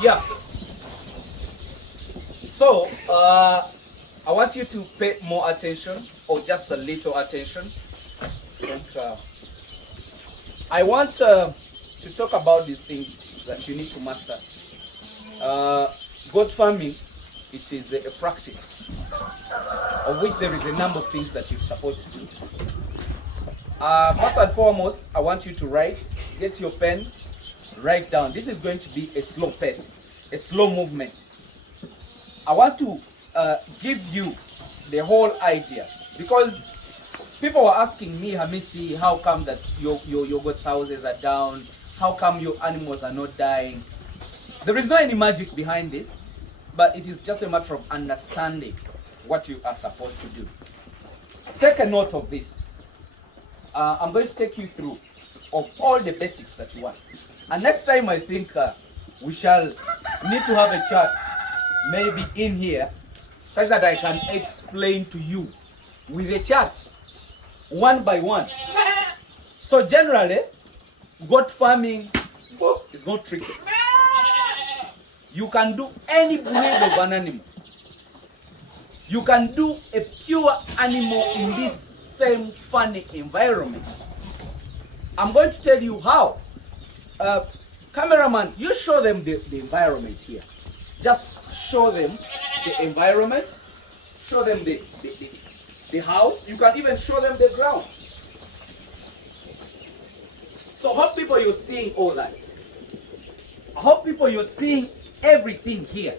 Yeah. So, I want you to pay more attention, or just a little attention. I want to talk about these things that you need to master. Goat farming, it is a practice of which there is a number of things that you're supposed to do. First and foremost, I want you to write, get your pen, write down. This is going to be a slow pace, a slow movement. I want to give you the whole idea, because people were asking me, Hamiisi, how come that your goat's houses are down? How come your animals are not dying? There is no any magic behind this, but it is just a matter of understanding what you are supposed to do. Take a note of this. I'm going to take you through of all the basics that you want. And next time I think we shall need to have a chat, maybe in here, such that I can explain to you with a chart, one by one. So generally, goat farming is not tricky. You can do any breed of an animal. You can do a pure animal in this same funny environment. I'm going to tell you how. Cameraman, you show them the environment here. Just show them the environment. Show them the house. You can even show them the ground. So I hope people you're seeing all that. I hope people you're seeing everything here.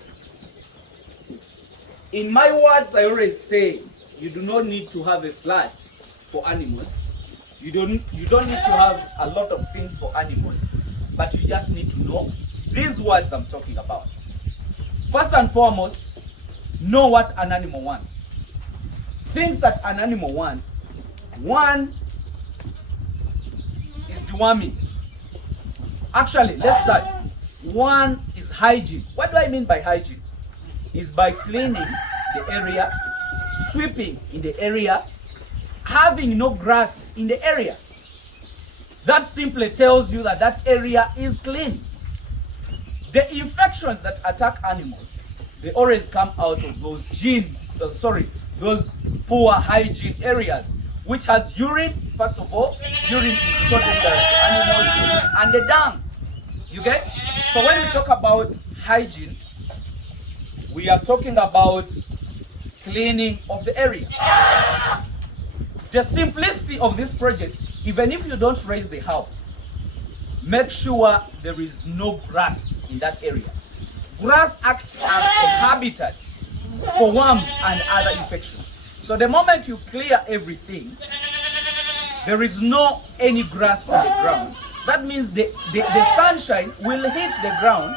In my words, I always say, you do not need to have a flat for animals. You don't need to have a lot of things for animals, but you just need to know these words I'm talking about. First and foremost, know what an animal wants. Things that an animal wants. One is deworming. Actually, let's start. One is hygiene. What do I mean by hygiene? Is by cleaning the area, sweeping in the area, having no grass in the area. That simply tells you that that area is clean. The infections that attack animals, they always come out of those those poor hygiene areas, which has urine. First of all, urine is so dangerous to animals, and the dung. You get? So when we talk about hygiene, we are talking about cleaning of the area. The simplicity of this project, even if you don't raise the house, make sure there is no grass in that area. Grass acts as a habitat for worms and other infections. So the moment you clear everything, there is no any grass on the ground. That means the sunshine will hit the ground,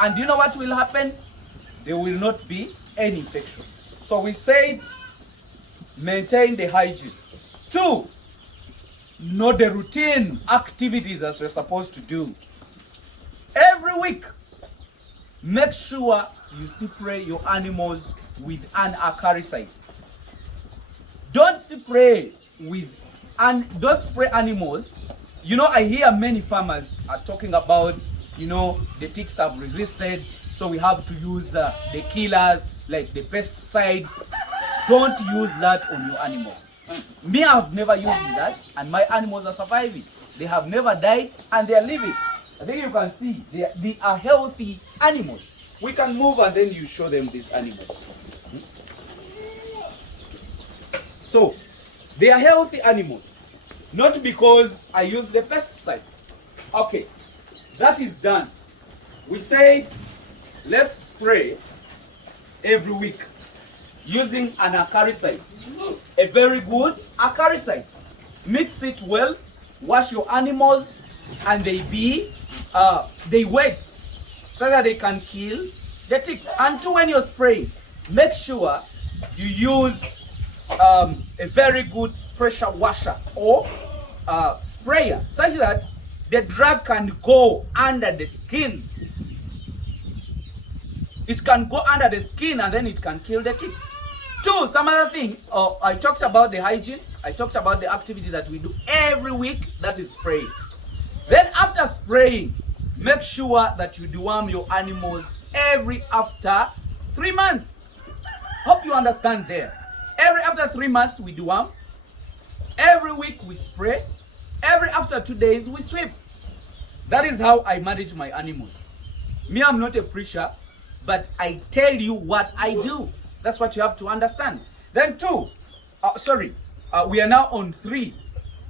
and you know what will happen? There will not be any infection. So we said, maintain the hygiene. 2, know the routine activities that you're supposed to do. Every week, make sure you spray your animals with an acaricide. Don't spray animals. You know, I hear many farmers are talking about, the ticks have resisted, so we have to use the killers, like the pesticides. Don't use that on your animals. Me, I have never used that, and my animals are surviving. They have never died, and they are living. I think you can see, they are healthy animals. We can move, and then you show them these animals. So, they are healthy animals. Not because I use the pesticides. Okay, that is done. We said, let's spray every week using an acaricide. A very good acaricide. Mix it well, wash your animals, and they wet so that they can kill the ticks. And 2, when you're spraying, make sure you use a very good pressure washer or sprayer, such that the drug can go under the skin. It can go under the skin, and then it can kill the ticks. 2, some other thing, I talked about the hygiene, I talked about the activity that we do every week, that is spraying. Then after spraying, make sure that you deworm your animals every after 3 months. Hope you understand there. Every after 3 months we deworm. Every week we spray. Every after 2 days we sweep. That is how I manage my animals. Me, I'm not a preacher, but I tell you what I do. That's what you have to understand. Then we are now on 3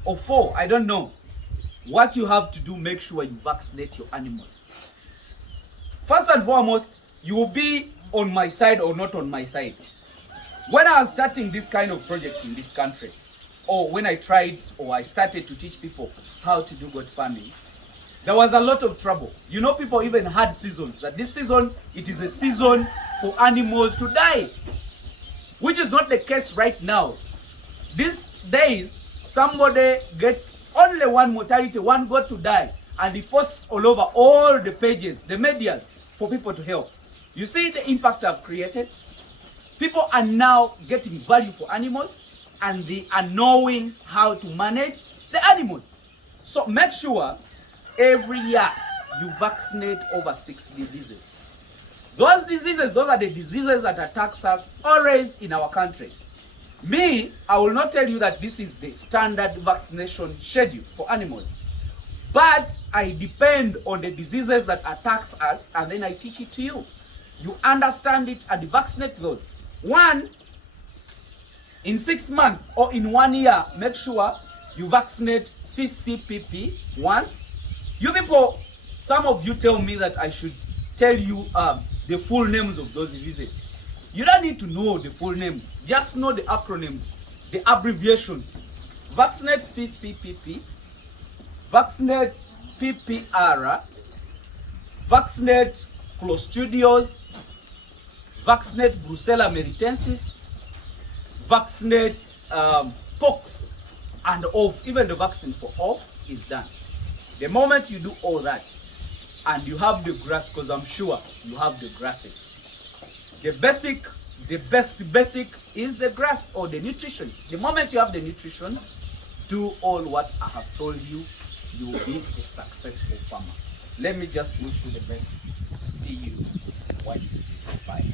or 4, I don't know. What you have to do, make sure you vaccinate your animals. First and foremost, you will be on my side or not on my side. When I was starting this kind of project in this country, or when I started to teach people how to do goat farming, there was a lot of trouble. You know, people even had seasons. That this season, it is a season for animals to die, which is not the case right now. These days, somebody gets only one mortality, one goat to die, and he posts all over all the pages, the medias, for people to help. You see the impact I've created? People are now getting value for animals, and they are knowing how to manage the animals. So make sure every year you vaccinate over 6 diseases. Those are the diseases that attacks us always in our country. Me, I will not tell you that this is the standard vaccination schedule for animals, but I depend on the diseases that attacks us, and then I teach it to you. You understand it and vaccinate those. One, in 6 months or in 1 year, make sure you vaccinate CCPP once. You people, some of you tell me that I should tell you the full names of those diseases. You don't need to know the full names. Just know the acronyms, the abbreviations. Vaccinate CCPP, vaccinate PPR, vaccinate Clostridiosis, vaccinate Brucella meritensis, vaccinate pox, and even the vaccine for OFF is done. The moment you do all that, and you have the grass, because I'm sure you have the grasses. The best basic is the grass or the nutrition. The moment you have the nutrition, do all what I have told you, you will be a successful farmer. Let me just wish you the best. See you. Bye.